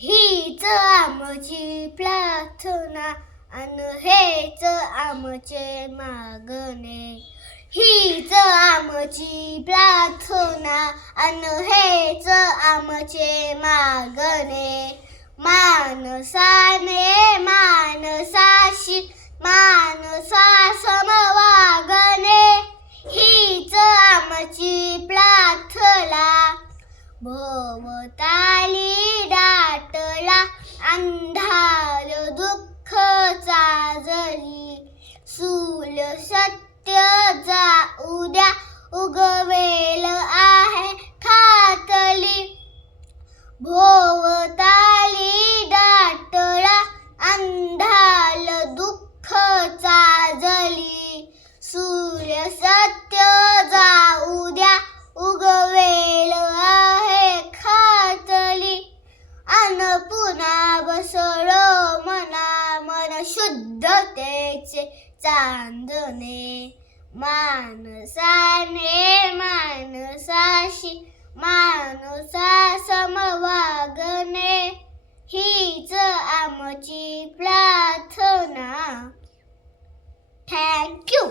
हीच आमची प्रार्थना अन हेच आमचे मागणे. हीच आमची प्रार्थना अन हेच आमचे मागणे. माणसाने माणसाशी माणसा समवागणे. हीच आमची प्रार्थना. भोवताली दाटला अंधार दुःख चाजली. सूल सत्य जाऊ द्या उगवेल आहे खातली. भोवताली दाटला अंधार दुःख चाजली. सूर्य सत्य जाऊ द्या उगवेल आहे खातली. अन पुन्हा बसलो मना मन शुद्धतेचे चांदणे. माणसाने माणसाशी माणसा समवागणे. हीच आमची प्रार्थना. थँक्यू.